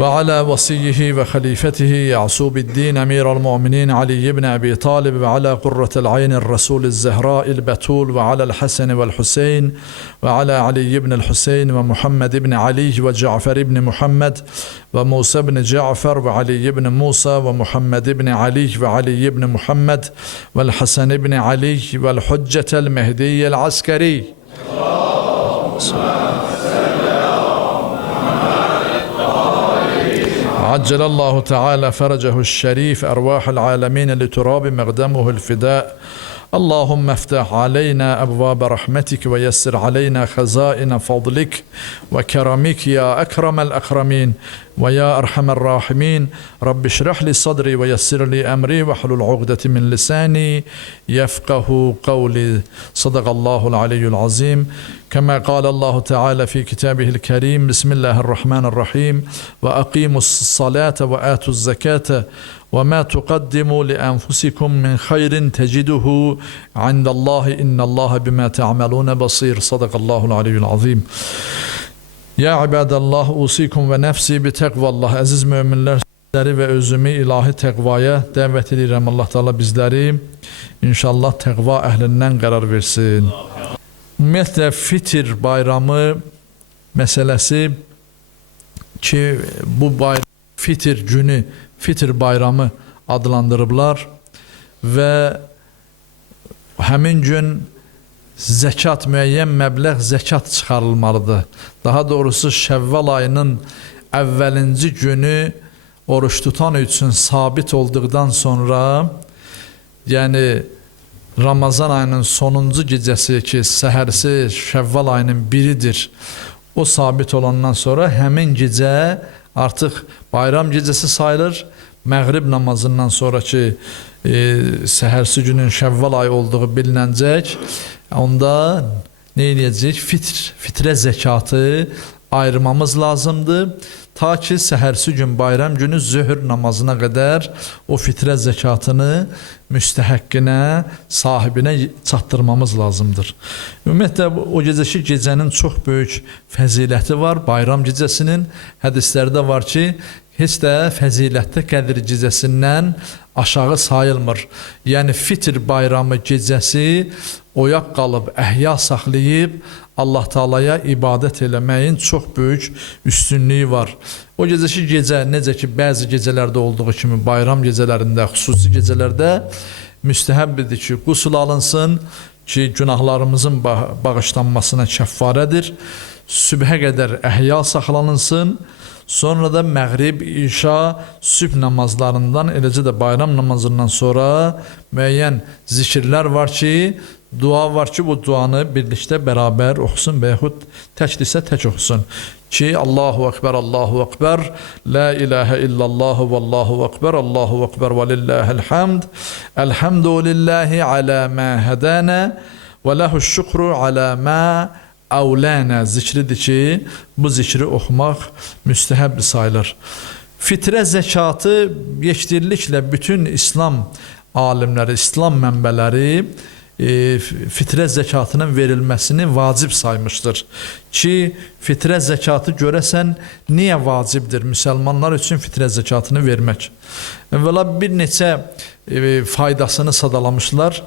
وعلى وصيه وخليفته يعصوب الدين أمير المؤمنين علي بن أبي طالب وعلى قرة العين الرسول الزهراء البتول وعلى الحسن والحسين وعلى علي بن الحسين ومحمد بن علي وجعفر بن محمد وموسى بن جعفر وعلي بن موسى ومحمد بن علي وعلي بن محمد والحسن بن علي والحجة المهدي العسكري. عجل الله تعالى فرجه الشريف أرواح العالمين لتراب مقدمه الفداء. اللهم افتح علينا أبواب رحمتك ويسر علينا خزائن فضلك وكرمك يا أكرم الأكرمين ويا أرحم الراحمين. رب اشرح لي صدري ويسر لي أمري واحلل عقدة من لساني يفقه قولي. صدق الله العلي العظيم. كما قال الله تعالى في كتابه الكريم بسم الله الرحمن الرحيم وأقيموا الصلاة وآتوا الزكاة وما تقدموا لأنفسكم من خير تجده عند الله إن الله بما تعملون بصير. صدق الله العلي العظيم. Ya ibadallah, usikum və nəfsi bi təqvallah. Əziz möminlər, sizləri və özümü ilahi təqvaya dəvət edirəm. Allah Teala bizləri inşallah təqva əhlindən qərar versin. Ümumiyyətlə Fitir bayramı məsələsi ki, bu bayram Fitir günü, Fitir bayramı adlandırıblar və həmin gün zəkat, müəyyən məbləğ zəkat çıxarılmalıdır. Daha doğrusu Şəvval ayının əvvəlinci günü oruç tutan üçün sabit olduqdan sonra, yəni Ramazan ayının sonuncu gecəsi ki, səhərsi Şəvval ayının biridir, o sabit olandan sonra həmin gecə artıq bayram gecəsi sayılır. Məğrib namazından sonraki səhərsi günün Şəvval ayı olduğu bilinəcək. Onda nə edəcək? Fitrə zəkatı ayırmamız lazımdır. Ta ki səhərsi gün bayram günü zöhr namazına qədər o fitrə zəkatını müstəhəqqinə, sahibinə çatdırmamız lazımdır. Ümumiyyətlə o gecənin çox böyük fəziləti var. Bayram gecəsinin hədislərdə var ki, heç də fəzilətdə Qədir gecəsindən aşağı sayılmır. Yəni fitr bayramı gecəsi oyaq qalıb, əhya saxlayıb Allah Taalaya ibadət eləməyin çox böyük üstünlüyü var. O gecəki gecə necə ki bəzi gecələrdə olduğu kimi bayram gecələrində, xüsusi gecələrdə müstəhəbbidir ki, qusul alınsın ki, günahlarımızın bağışlanmasına kəffarədir. Sübhə qədər əhya saxlanılsın. Sonra da məğrib, işa, sübh namazlarından, eləcə də bayram namazından sonra müəyyən zikirlər var ki, dua var ki, bu duanı birlikdə bərabər oxusun və yaxud təkdirsə tək oxusun. Ki, Allahu Ekber, Allahu Ekber, La ilahe illallah, Vallahu Ekber, Allahu Ekber, və lillahil hamd, elhamdülillahi ala ma hadana, və lehuş şükru ala ma Avlənə zikridir ki, bu zikri oxumaq müstəhəb sayılır. Fitrə zəkatı yekdilliklə bütün İslam alimləri, İslam mənbələri fitrə zəkatının verilməsini vacib saymışdır. Ki, fitrə zəkatı görəsən niyə vacibdir müsəlmanlar üçün fitrə zəkatını vermək? Əvvəla bir neçə faydasını sadalamışlar.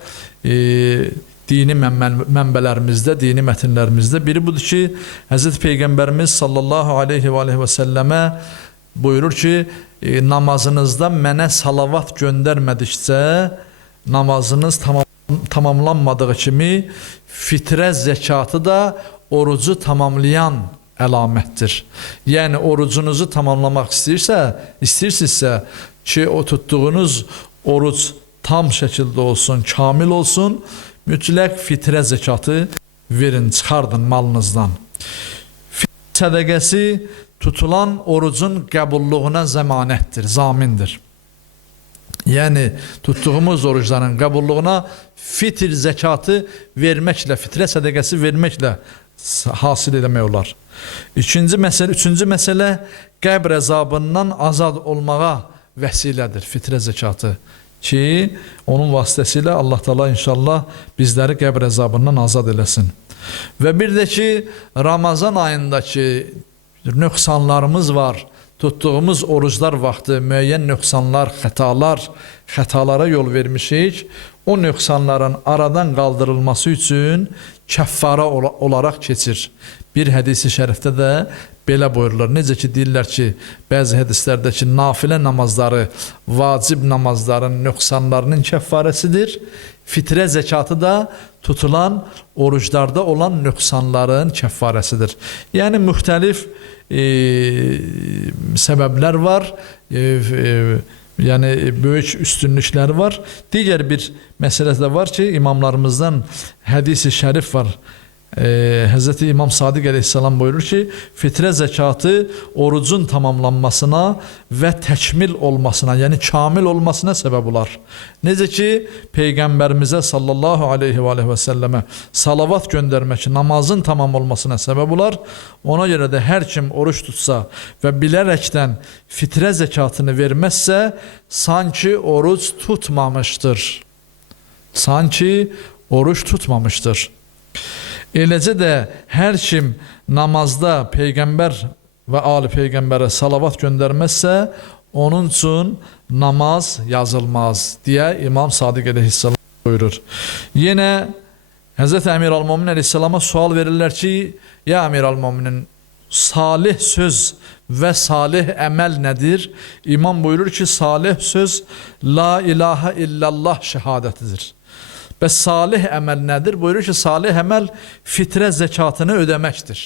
Dini mənbələrimizdə, dini mətnlərimizdə. Biri budur ki, Həzrət Peyğəmbərimiz sallallahu aleyhi və səlləmə buyurur ki, namazınızda mənə salavat göndərmədikcə namazınız tamamlanmadığı kimi fitrə zəkatı da orucu tamamlayan əlamətdir. Yəni, orucunuzu tamamlamaq istəyirsinizsə ki, o tutduğunuz oruc tam şəkildə olsun, kamil olsun, mütləq fitrə zəkatı verin, çıxardın malınızdan. Fitrə sədəqəsi tutulan orucun qəbulluğuna zəmanətdir, zamindir. Yəni, tutduğumuz orucların qəbulluğuna fitr zəkatı verməklə, fitrə sədəqəsi verməklə hasil eləmək olar. Üçüncü məsələ qəbr əzabından azad olmağa vəsilədir fitrə zəkatı. Ki, onun vasitəsilə Allah Taala inşallah bizləri qəbr əzabından azad eləsin. Və bir də ki, Ramazan ayındakı nöqsanlarımız var. Tutduğumuz oruclar vaxtı müəyyən nöqsanlar, xətalara yol vermişik. O nöqsanların aradan qaldırılması üçün kəffara olaraq keçir. Bir hədisi şərifdə də belə buyurulur. Necə ki, deyirlər ki, bəzi hədislərdə ki, nafilə namazları, vacib namazların nöqsanlarının kəffarəsidir. Fitrə zəkatı da tutulan oruclarda olan nöqsanların kəffarəsidir. Yəni, müxtəlif səbəblər var, yəni böyük üstünlükləri var. Digər bir məsələ də var ki, imamlarımızdan hədisi şərif var. Həzrəti İmam Sadiq əleyhissalam buyurur ki, fitrə zəkatı orucun tamamlanmasına və təkmil olmasına, yəni kamil olmasına səbəb olar. Necə ki, Peyğəmbərimizə sallallahu aleyhi və səlləmə salavat göndərmək namazın tamam olmasına səbəb olar. Ona görə də hər kim oruç tutsa və bilərəkdən fitrə zəkatını verməzsə, sanki oruç tutmamışdır. Sanki oruç tutmamışdır. Eləcə də hər kim namazda Peyğəmbər və Ali Peyğəmbərə salavat göndərməzsə, onun üçün namaz yazılmaz deyə İmam Sadiq əleyhissalam buyurur. Yenə Həzrət Əmir Al-Mömin əleyhissalama sual verirlər ki, ya Əmir Al-Möminin, salih söz və salih əməl nədir? İmam buyurur ki, salih söz La ilahe illallah şəhadətidir. Bəs salih əməl nədir? Buyurur ki, salih əməl fitrə zəkatını ödəməkdir.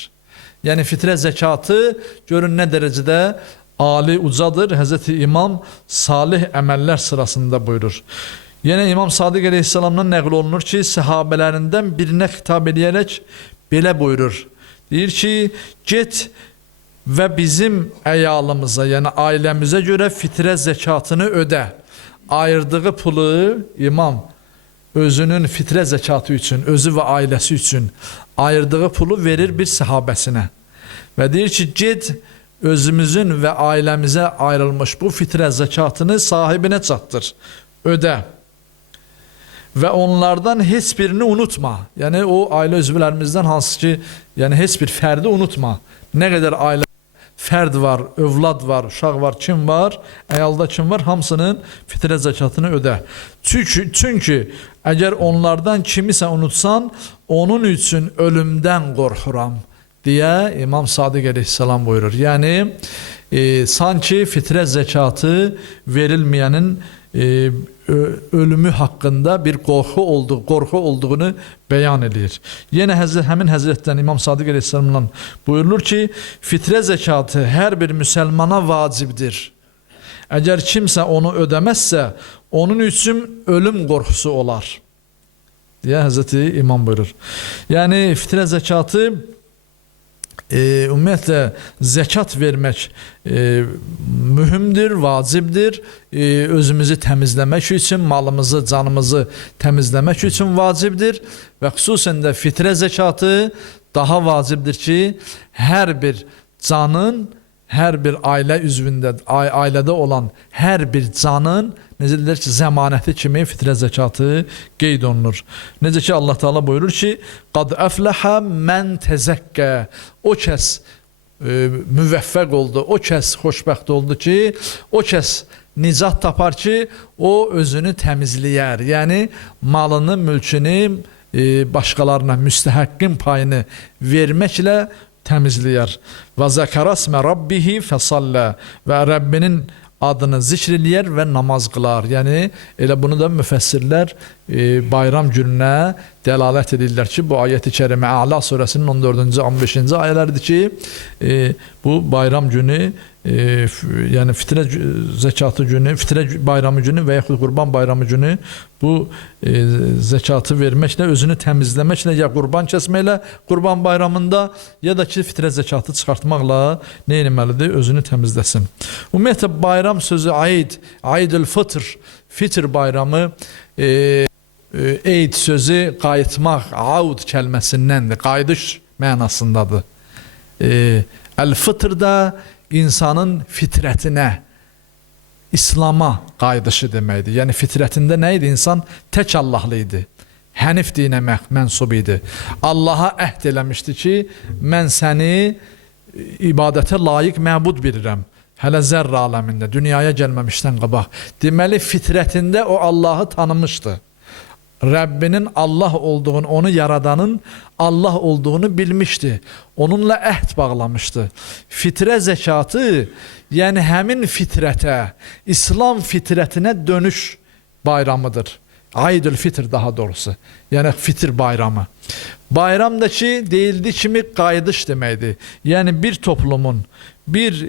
Yəni, fitrə zəkatı görün nə dərəcədə ali, ucadır. Həzrəti İmam salih əməllər sırasında buyurur. Yenə İmam Sadiq əleyhissalamdan nəql olunur ki, səhabələrindən birinə xitab edərək belə buyurur. Deyir ki, get və bizim əyalımıza, yəni ailəmizə görə fitrə zəkatını ödə. Ayırdığı pulu imam özünün fitrə zəkatı üçün, özü və ailəsi üçün ayırdığı pulu verir bir səhabəsinə. Və deyir ki, get özümüzün və ailəmizə ayrılmış bu fitrə zəkatını sahibinə çatdır, ödə. Və onlardan heç birini unutma. Yəni o ailə üzvlərimizdən hansı ki, yəni heç bir fərdi unutma. Nə qədər ailə fərd var, övlad var, uşaq var, kim var, əyalda kim var, hamısının fitrə zəkatını ödə. Çünki əgər onlardan kimisə unutsan, onun üçün ölümdən qorxuram deyə İmam Sadiq əleyhissalam buyurur. Yəni sanki fitrə zəkatı verilməyənin ölümü haqqında bir qorxu olduğunu bəyan edir. Yenə həmin həzrətdən İmam Sadiq əleyhissalamdan buyurulur ki, fitrə zəkatı hər bir müsəlmana vacibdir. Əgər kimsə onu ödəməzsə, onun üçün ölüm qorxusu olar deyə Həzrəti İmam buyurur. Yəni fitrə zəkatı ümumiyyətlə zəkat vermək mühümdür, vacibdir. Özümüzü təmizləmək üçün, malımızı, canımızı təmizləmək üçün vacibdir və xüsusən də fitrə zəkatı daha vacibdir ki, hər bir canın, hər bir ailə üzvündə, ailədə olan hər bir canın, necə deyirlər ki, zəmanəti kimi fitrə zəkatı qeyd olunur. Necə ki, Allah Teala buyurur ki, qad əfləhə mən təzəkkə, o kəs müvəffəq oldu, o kəs xoşbəxt oldu ki, o kəs nicat tapar ki, o özünü təmizləyər. Yəni, malını, mülkünü başqalarına müstəhəqqin payını verməklə təmizləyər. Və zəkərəsmə Rabbihi fəsallə, və Rəbbinin adını zikr eləyər və namaz qılar. Yəni, elə bunu da müfəssirlər bayram gününə dəlalət edirlər ki, bu ayət-i kərimə Əla surəsinin 14-cü, 15-ci ayələrdir ki, bu bayram günü, yəni fitrə zəkatı günü, fitrə bayramı günü və yaxud qurban bayramı günü bu zəkatı verməklə, özünü təmizləməklə, ya qurban kəsməklə qurban bayramında, ya da ki, fitrə zəkatı çıxartmaqla nə etməlidir? Özünü təmizləsin. Ümumiyyətlə, bayram sözü Aid-ül Fitr, fitr bayramı, eid sözü qayıtmaq, aud kəlməsindəndir, qayıdış mənasındadır. Əl-Fitr da insanın fitrətinə, İslama qayıdışı deməkdir. Yəni fitrətində nə idi? İnsan tək Allahlı idi. Hənif dinə mənsub idi. Allaha əhd eləmişdi ki, mən səni ibadətə layiq məbud bilirəm. Hələ zərr aləmində, dünyaya gəlməmişdən qabaq. Deməli, fitrətində o Allahı tanımışdı. Rəbbinin Allah olduğunu, onu yaradanın Allah olduğunu bilmişdi. Onunla əhd bağlamışdı. Fitrə zəkatı, yəni həmin fitrətə, İslam fitrətinə dönüş bayramıdır. Aid-ül Fitr daha doğrusu. Yəni fitr bayramı. Bayramdakı deyildiyi kimi qayıdış deməkdir. Yəni bir toplumun, bir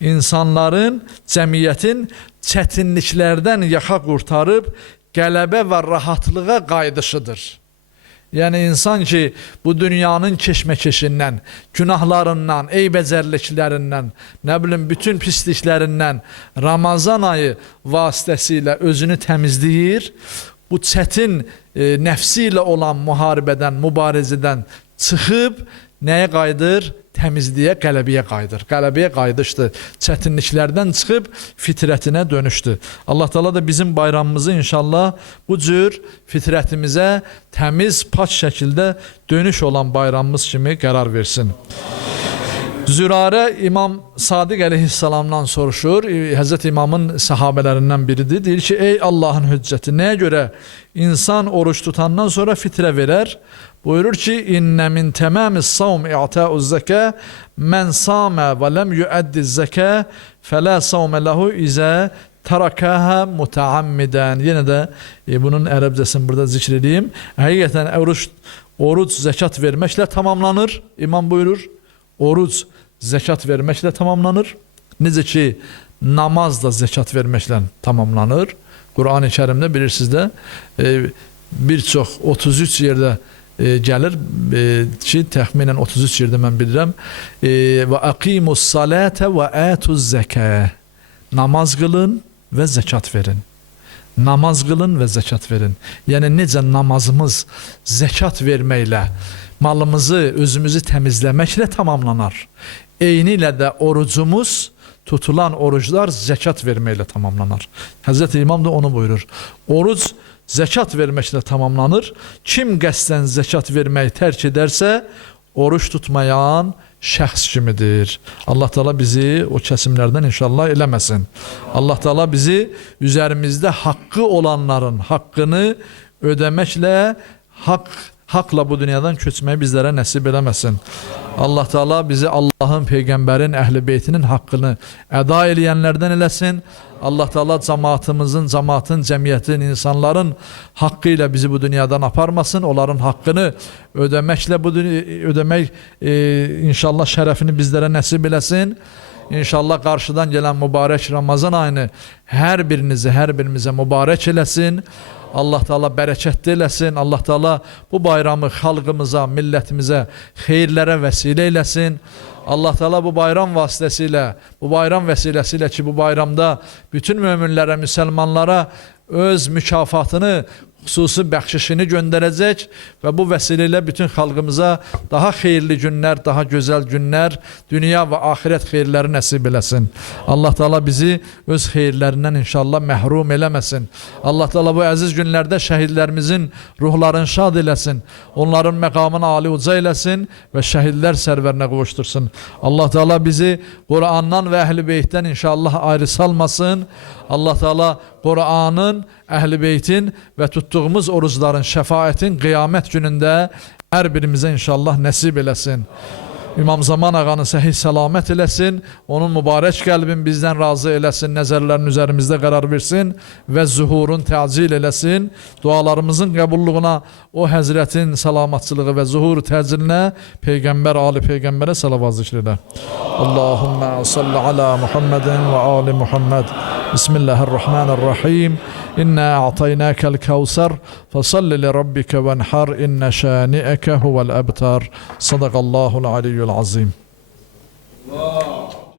insanların, cəmiyyətin çətinliklərdən yaxa qurtarıb qələbə və rahatlığa qayıdışıdır. Yəni insan ki, bu dünyanın keşməkeşindən, günahlarından, eybəcərliklərindən, nə bilim, bütün pisliklərindən Ramazan ayı vasitəsilə özünü təmizləyir, bu çətin nəfsi ilə olan müharibədən, mübarizədən çıxıb nəyə qayıdır? Təmizliyə, qələbəyə qayıdır. Qələbəyə qayıdışdır. Çətinliklərdən çıxıb fitrətinə dönüşdür. Allah Teala da bizim bayramımızı inşallah bu cür fitrətimizə təmiz, pak şəkildə dönüş olan bayramımız kimi qərar versin. Zürarə İmam Sadiq əleyhissalamdan soruşur. Həzrət İmamın səhabələrindən biridir. Deyir ki, ey Allahın hüccəti, nəyə görə insan oruç tutandan sonra fitrə verər? Buyurur ki, İnnə min təməmis savm i'ta'uz zəkə mən samə və ləm yüəddiz zəkə fələ savmə ləhu izə tərakəhə mütəammidən. Yenə də bunun ərəbcəsini burada zikr edeyim. Həqiqətən oruc zəkat verməklə tamamlanır. İmam buyurur, oruc zəkat verməklə tamamlanır. Necə ki, namaz da zəkat verməklə tamamlanır. Qur'an-ı Kərimdə bilirsiniz də bir çox 33 yerdə gəlir ki, təxminən 33 yerdə mən bilirəm. Və aqimus salate və atuz zəkə. Namaz qılın və zəkat verin. Namaz qılın və zəkat verin. Yəni necə namazımız zəkat verməklə, malımızı, özümüzü təmizləməklə tamamlanar. Eyni ilə də orucumuz, tutulan oruclar zəkat verməklə tamamlanar. Həzrəti İmam da onu buyurur. Oruc zəkat verməklə tamamlanır. Kim qəsdən zəkat verməyi tərk edərsə, oruç tutmayan şəxs kimidir. Allah Teala bizi o kəsimlərdən inşallah eləməsin. Allah Teala bizi üzərimizdə haqqı olanların haqqını ödəməklə haqla bu dünyadan köçməyi bizlərə nəsib eləməsin. Allah Teala bizi Allahın, Peyğəmbərin, Əhl-i Beytinin haqqını əda eləyənlərdən eləsin. Allah Teala cəmaatın, cəmiyyətin, insanların haqqı ilə bizi bu dünyadan aparmasın. Onların haqqını ödəməklə ödəmək inşallah şərəfini bizlərə nəsib eləsin. İnşallah qarşıdan gələn mübarək Ramazan ayını hər birimizə mübarək eləsin. Allah Teala bərəkətli eləsin. Allah Teala bu bayramı xalqımıza, millətimizə xeyirlərə vəsilə eləsin. Allah Teala bu bayram vəsiləsi ilə ki, bu bayramda bütün möminlərə, müsəlmanlara öz mükafatını, xüsusi bəxşişini göndərəcək və bu vəsilə ilə bütün xalqımıza daha xeyirli günlər, daha gözəl günlər, dünya və axirət xeyirləri nəsib eləsin. Allah Teala bizi öz xeyirlərindən inşallah məhrum eləməsin. Allah Teala bu əziz günlərdə şəhidlərimizin ruhlarını şad eləsin. Onların məqamını ali uca eləsin və şəhidlər sərvərinə qovuştursun. Allah Teala bizi Qur'andan və Əhl-i Beytdən inşallah ayrı salmasın. Allah Teala Qur'anın, Əhl-i Beytin və tutduğumuz orucların, şəfaətin qiyamət günündə hər birimizə inşallah nəsib eləsin. İmam Zaman ağanı səhih səlamət eləsin, onun mübarək qəlbin bizdən razı eləsin, nəzərlərin üzərimizdə qərar versin və zuhurun təcil eləsin. Dualarımızın qəbulluğuna o həzrətin salamatçılığı və zuhur təcilinə Peyğəmbər, Ali Peyğəmbərə salavat zikr elə. Allahümmə salli ala Muhammedin və ali Muhammed. Bismillahirrahmanirrahim. İnna a'taynakal kevser fasalli li rabbika venhar inne şani'eke huvel ebtar. Sadakallahul aliyyul azim.